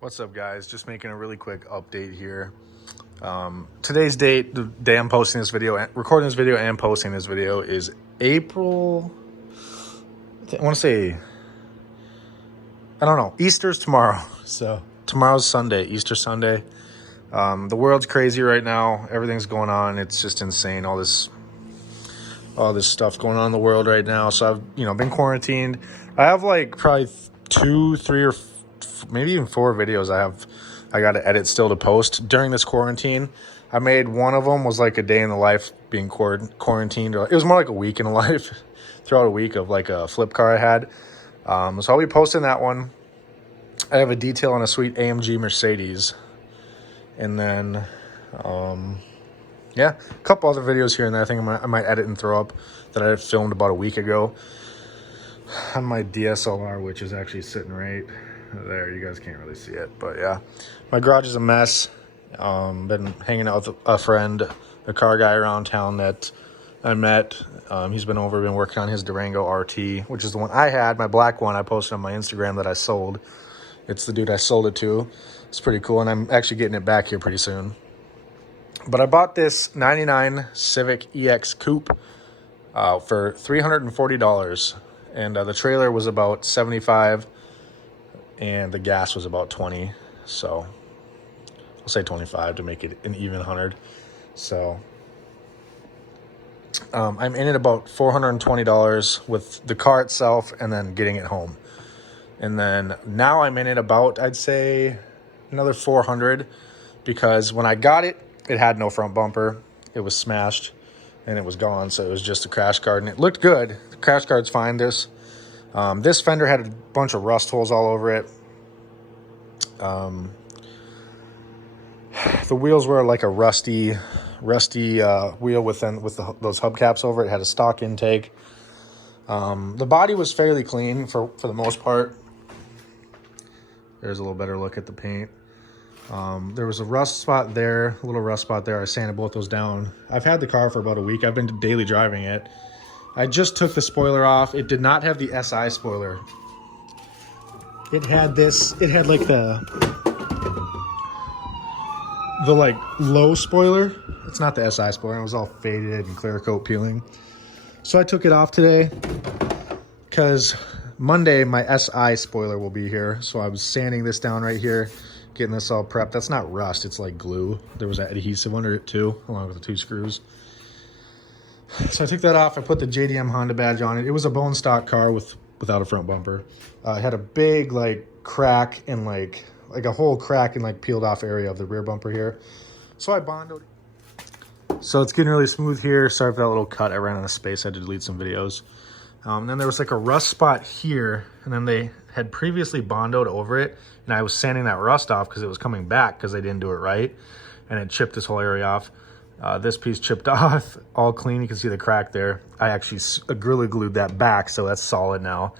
What's up, guys? Just making a really quick update here. Today's date, the day I'm posting this video, recording this video and posting this video is April, I want to say, I don't know, Easter's tomorrow. So tomorrow's Sunday, Easter Sunday. The world's crazy right now. Everything's going on. It's just insane. All this stuff going on in the world right now. So I've, been quarantined. I have like probably 2, 3, or maybe even 4 videos I got to edit still to post during this quarantine. I made one of them was like a day in the life being quarantined. It was more like a week in the life throughout a week of like a flip car I had. So I'll be posting that one. I have a detail on a sweet AMG Mercedes. And then, a couple other videos here and there. I think I might edit and throw up that I filmed about a week ago on my DSLR, which is actually sitting right there. You guys can't really see it, but yeah, my garage is a mess. Been hanging out with a friend, a car guy around town that I met. He's been working on his Durango RT, which is the one I had, my black one. I posted on my Instagram that I sold. It's the dude I sold it to. It's pretty cool, and I'm actually getting it back here pretty soon. But I bought this 99 Civic EX Coupe for $340, and the trailer was about $75, and the gas was about $20. So I'll say $25 to make it an even 100. So I'm in it about $420 with the car itself, and then getting it home. And then now I'm in it about, I'd say, another $400, because when I got it, it had no front bumper. It was smashed and it was gone. So it was just a crash guard, and it looked good. The crash guard's fine. This fender had a bunch of rust holes all over it. The wheels were like a rusty wheel with those hubcaps over it. It had a stock intake. The body was fairly clean for the most part. There's a little better look at the paint. There was a rust spot there, a little rust spot there. I sanded both those down. I've had the car for about a week. I've been daily driving it. I just took the spoiler off. It did not have the SI spoiler. It had like the like low spoiler. It's not the SI spoiler. It was all faded and clear coat peeling. So I took it off today because Monday my SI spoiler will be here. So I was sanding this down right here, getting this all prepped. That's not rust, it's like glue. There was that adhesive under it too, along with the 2 screws. So I took that off. I put the JDM Honda badge on it. It was a bone stock car without a front bumper. It had a big like crack and like a whole crack and like peeled off area of the rear bumper here. So I bondoed. So it's getting really smooth here. Sorry for that little cut. I ran out of space. I had to delete some videos. Then there was like a rust spot here, and then they had previously bondoed over it, and I was sanding that rust off because it was coming back because they didn't do it right, and it chipped this whole area off. This piece chipped off, all clean. You can see the crack there. I actually Gorilla glued that back, so that's solid now.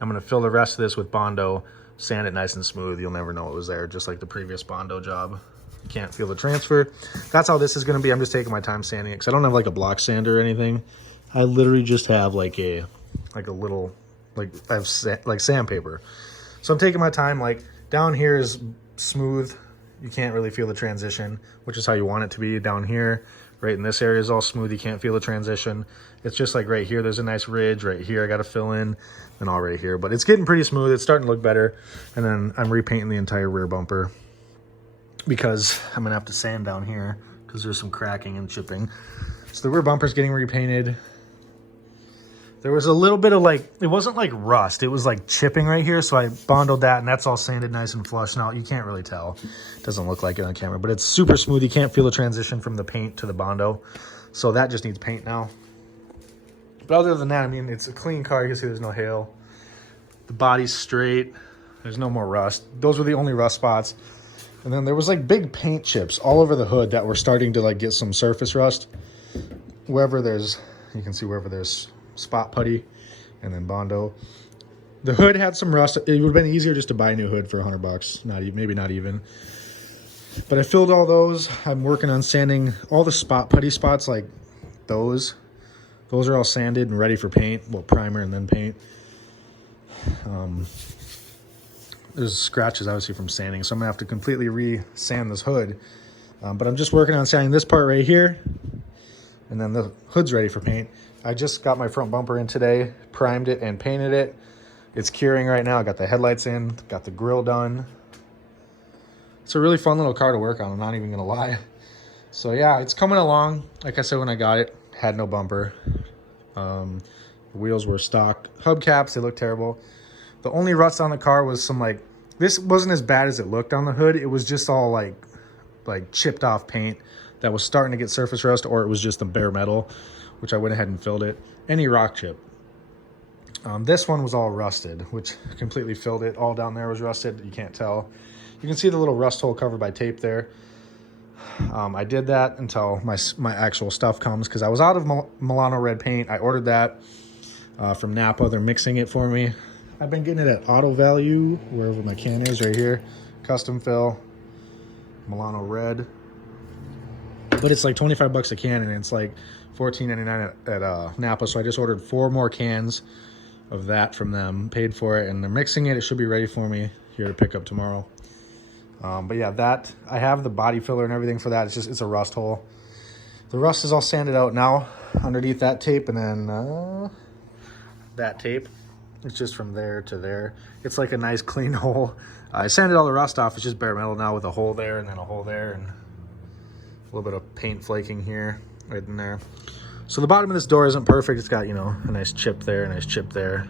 I'm going to fill the rest of this with Bondo, sand it nice and smooth. You'll never know it was there, just like the previous Bondo job. You can't feel the transfer. That's how this is going to be. I'm just taking my time sanding it because I don't have like a block sander or anything. I literally just have like a little, I have like sandpaper. So I'm taking my time. Like down here is smooth. You can't really feel the transition, which is how you want it to be. Down here, right in this area is all smooth. You can't feel the transition. It's just like right here, there's a nice ridge. Right here, I got to fill in, and all right here. But it's getting pretty smooth. It's starting to look better. And then I'm repainting the entire rear bumper because I'm going to have to sand down here because there's some cracking and chipping. So the rear bumper's getting repainted. There was a little bit of like, it wasn't like rust. It was like chipping right here. So I bondoed that, and that's all sanded nice and flush. Now, you can't really tell. It doesn't look like it on camera, but it's super smooth. You can't feel the transition from the paint to the Bondo. So that just needs paint now. But other than that, I mean, it's a clean car. You can see there's no hail. The body's straight. There's no more rust. Those were the only rust spots. And then there was like big paint chips all over the hood that were starting to like get some surface rust. Wherever there's, you can see wherever there's spot putty and then Bondo. The hood had some rust. It would have been easier just to buy a new hood for $100. Maybe not even. But I filled all those. I'm working on sanding all the spot putty spots, like those. Those are all sanded and ready for paint. Well, primer and then paint. there's scratches obviously from sanding, so I'm gonna have to completely re-sand this hood. But I'm just working on sanding this part right here, and then the hood's ready for paint. I just got my front bumper in today, primed it and painted it. It's curing right now. I got the headlights in, got the grill done. It's a really fun little car to work on, I'm not even gonna lie. So yeah, it's coming along. Like I said, when I got it, had no bumper. The wheels were stock hubcaps, they look terrible. The only rust on the car was some like, this wasn't as bad as it looked on the hood. It was just all like chipped off paint that was starting to get surface rust, or it was just the bare metal, which I went ahead and filled it. Any rock chip. This one was all rusted, which completely filled it. All down there was rusted, you can't tell. You can see the little rust hole covered by tape there. I did that until my actual stuff comes, because I was out of Milano red paint. I ordered that from Napa. They're mixing it for me. I've been getting it at Auto Value, wherever my can is, right here. Custom fill, Milano red. But it's like 25 bucks a can, and it's like $14.99 at Napa. So I just ordered 4 more cans of that from them, paid for it, and they're mixing it. It should be ready for me here to pick up tomorrow. But yeah, that I have the body filler and everything for that. It's a rust hole. The rust is all sanded out now underneath that tape, and then that tape. It's just from there to there. It's like a nice clean hole. I sanded all the rust off. It's just bare metal now with a hole there and then a hole there and a little bit of paint flaking here, right in there. So the bottom of this door isn't perfect. It's got, you know, a nice chip there, a nice chip there.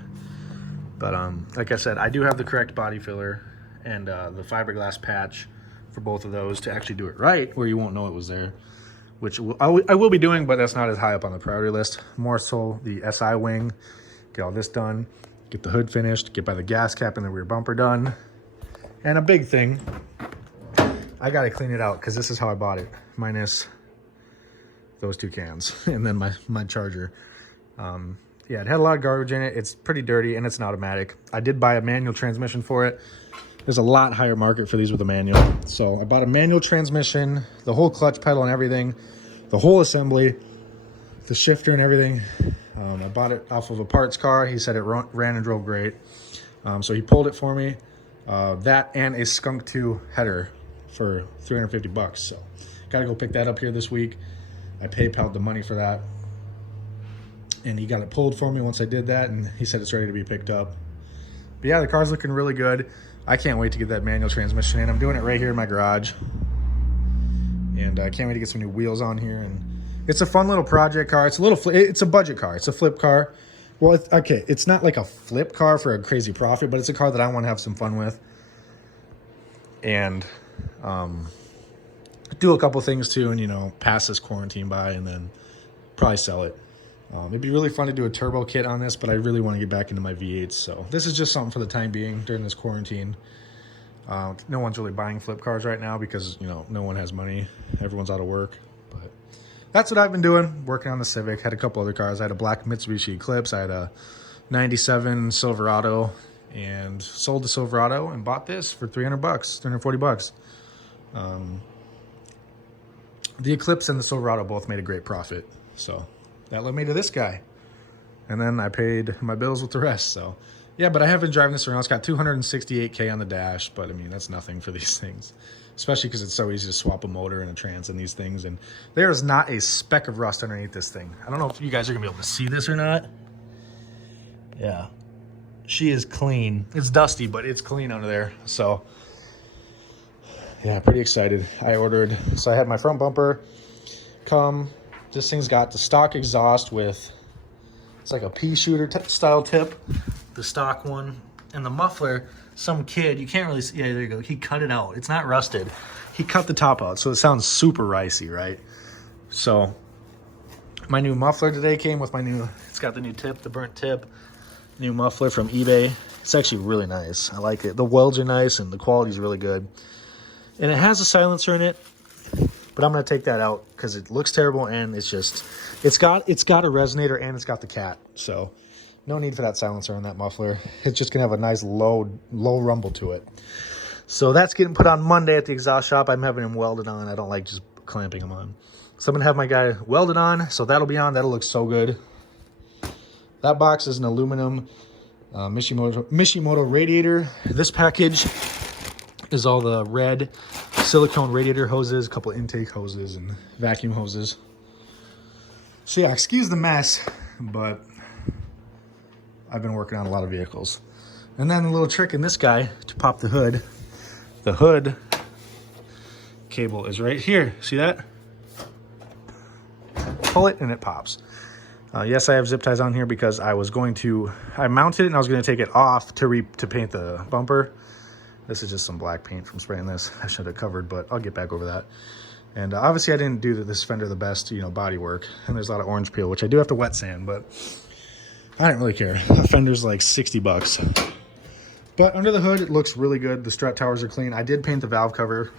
But like I said, I do have the correct body filler and the fiberglass patch for both of those to actually do it right, where you won't know it was there, which I will be doing, but that's not as high up on the priority list. More so the SI wing, get all this done, get the hood finished, get by the gas cap and the rear bumper done. And a big thing, I gotta clean it out, because this is how I bought it, minus those 2 cans and then my charger. Yeah, it had a lot of garbage in it. It's pretty dirty, and it's an automatic. I did buy a manual transmission for it. There's a lot higher market for these with a manual. So I bought a manual transmission, the whole clutch pedal and everything, the whole assembly, the shifter and everything. I bought it off of a parts car. He said it ran and drove great. So he pulled it for me. That and a Skunk 2 header for 350 bucks. So gotta go pick that up here this week. I PayPal'd the money for that. And he got it pulled for me once I did that, and he said it's ready to be picked up. But yeah, the car's looking really good. I can't wait to get that manual transmission in. I'm doing it right here in my garage. And I can't wait to get some new wheels on here. And it's a fun little project car. It's a budget car. It's a flip car. Well, okay, it's not like a flip car for a crazy profit, but it's a car that I want to have some fun with. And do a couple things too, and, you know, pass this quarantine by, and then probably sell it. It'd be really fun to do a turbo kit on this, but I really want to get back into my V8s. So this is just something for the time being during this quarantine. No one's really buying flip cars right now because, you know, no one has money. Everyone's out of work. But that's what I've been doing, working on the Civic. Had a couple other cars. I had a black Mitsubishi Eclipse. I had a 97 Silverado, and sold the Silverado and bought this for 300 bucks, 340 bucks. The Eclipse and the Silverado both made a great profit. So that led me to this guy. And then I paid my bills with the rest. So yeah, but I have been driving this around. It's got 268K on the dash, but I mean, that's nothing for these things, especially because it's so easy to swap a motor and a trans in these things. And there is not a speck of rust underneath this thing. I don't know if you guys are gonna be able to see this or not. Yeah, she is clean. It's dusty, but it's clean under there. So yeah, pretty excited. So I had my front bumper come. This thing's got the stock exhaust with, it's like a pea shooter style tip, the stock one. And the muffler, some kid, you can't really see, yeah, there you go. He cut it out. It's not rusted. He cut the top out, so it sounds super ricey, right? So my new muffler today came with it's got the new tip, the burnt tip, new muffler from eBay. It's actually really nice. I like it. The welds are nice and the quality is really good. And it has a silencer in it, but I'm going to take that out because it looks terrible, and it's got a resonator and it's got the cat. So no need for that silencer on that muffler. It's just going to have a nice low rumble to it. So that's getting put on Monday at the exhaust shop. I'm having him welded on. I don't like just clamping them on. So I'm going to have my guy welded on. So that'll be on. That'll look so good. That box is an aluminum Mishimoto radiator. This package is all the red silicone radiator hoses, a couple intake hoses, and vacuum hoses. So yeah, excuse the mess, but I've been working on a lot of vehicles. And then a little trick in this guy to pop the hood. The hood cable is right here. See that? Pull it and it pops. Yes, I have zip ties on here because I mounted it and I was going to take it off to paint the bumper. This is just some black paint from spraying this. I should have covered, but I'll get back over that. And obviously I didn't do this fender the best, body work. And there's a lot of orange peel, which I do have to wet sand, but I didn't really care. The fender's like 60 bucks. But under the hood, it looks really good. The strut towers are clean. I did paint the valve cover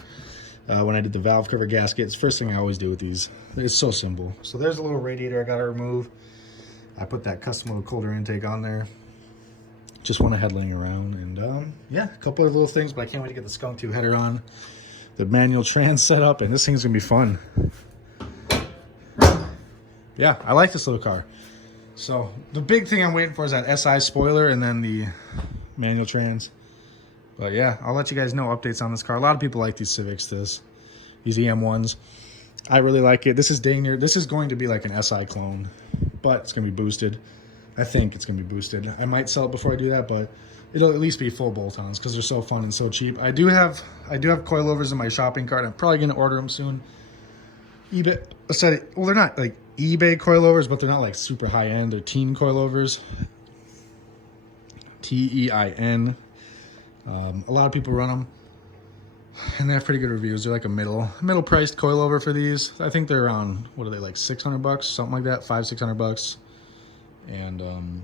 when I did the valve cover gaskets. First thing I always do with these. It's so simple. So there's a little radiator I got to remove. I put that custom little colder intake on there. Just one I had laying around. And yeah, a couple of little things, but I can't wait to get the Skunk 2 header on. The manual trans set up, and this thing's going to be fun. Yeah, I like this little car. So the big thing I'm waiting for is that SI spoiler and then the manual trans. But yeah, I'll let you guys know updates on this car. A lot of people like these Civics, these EM1s. I really like it. This is going to be like an SI clone, but it's going to be boosted. I think it's going to be boosted. I might sell it before I do that, but it'll at least be full bolt-ons because they're so fun and so cheap. I do have coilovers in my shopping cart. I'm probably going to order them soon. Well, they're not like eBay coilovers, but they're not like super high-end. They're teen coilovers. TEIN. A lot of people run them, and they have pretty good reviews. They're like a middle priced coilover for these. I think they're around, what are they, like 600 bucks, something like that, 500-600 bucks. And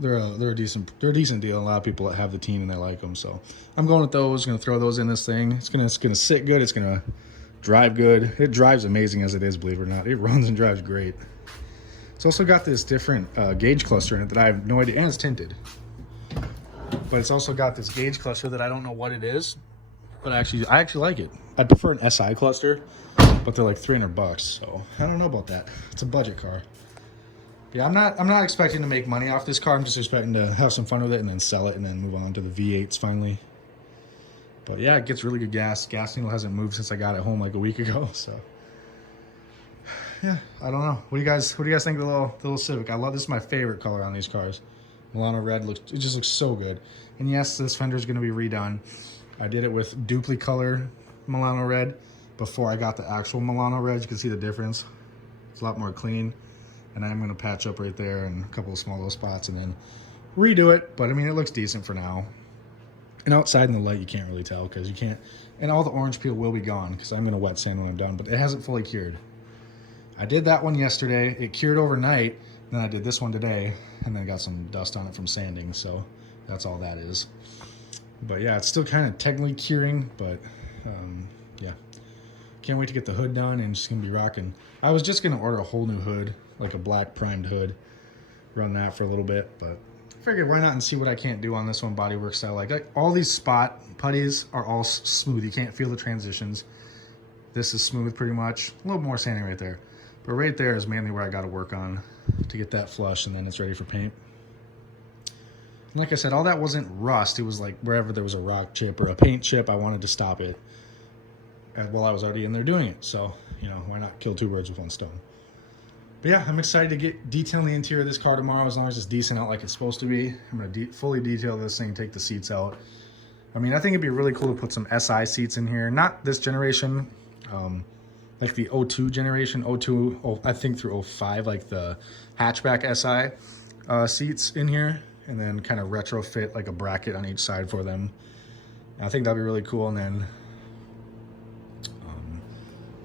they're a decent deal. A lot of people that have the teen and they like them, so I'm going with those. Gonna throw those in this thing. It's gonna sit good. It's gonna drive good. It drives amazing as it is, believe it or not. It runs and drives great. It's also got this different gauge cluster in it that I have no idea, and it's tinted. But it's also got this gauge cluster that I don't know what it is, but I actually like it. I prefer an SI cluster, but they're like 300 bucks, so I don't know about that. It's a budget car. Yeah, I'm not expecting to make money off this car. I'm just expecting to have some fun with it and then sell it and then move on to the V8s finally. But yeah, it gets really good gas. Gas needle hasn't moved since I got it home like a week ago, so yeah, I don't know. What do you guys think of the little Civic? This is my favorite color on these cars. Milano red just looks so good. And yes, this fender is going to be redone. I did it with Duplicolor Milano red before I got the actual Milano red. You can see the difference. It's a lot more clean. And I'm going to patch up right there and a couple of small little spots and then redo it. But I mean, it looks decent for now. And outside in the light, you can't really tell because you can't. And all the orange peel will be gone because I'm going to wet sand when I'm done. But it hasn't fully cured. I did that one yesterday. It cured overnight. Then I did this one today, and then got some dust on it from sanding, so that's all that is. But yeah, it's still kind of technically curing, but yeah. Can't wait to get the hood done and just going to be rocking. I was just going to order a whole new hood, like a black primed hood, run that for a little bit, but I figured why not and see what I can't do on this one bodywork style. Like all these spot putties are all smooth. You can't feel the transitions. This is smooth pretty much. A little more sanding right there. But right there is mainly where I got to work on to get that flush, and then it's ready for paint. And like I said, all that wasn't rust. It was like wherever there was a rock chip or a paint chip, I wanted to stop it while I was already in there doing it. So, why not kill two birds with one stone? But yeah, I'm excited to get detailing the interior of this car tomorrow as long as it's decent out like it's supposed to be. I'm going to fully detail this thing, take the seats out. I mean, I think it'd be really cool to put some SI seats in here. Not this generation. Like the 02 generation, 02, I think through 05, like the hatchback SI seats in here, and then kind of retrofit like a bracket on each side for them. I think that'd be really cool, and then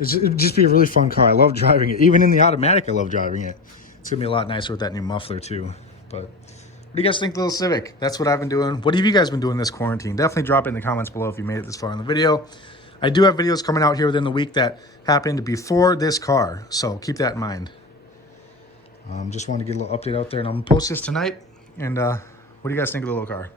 it'd just be a really fun car. I love driving it. Even in the automatic, I love driving it. It's gonna be a lot nicer with that new muffler too. But what do you guys think of the little Civic? That's what I've been doing. What have you guys been doing this quarantine? Definitely drop it in the comments below if you made it this far in the video. I do have videos coming out here within the week that happened before this car, so keep that in mind. Just wanted to get a little update out there, and I'm gonna post this tonight. And what do you guys think of the little car?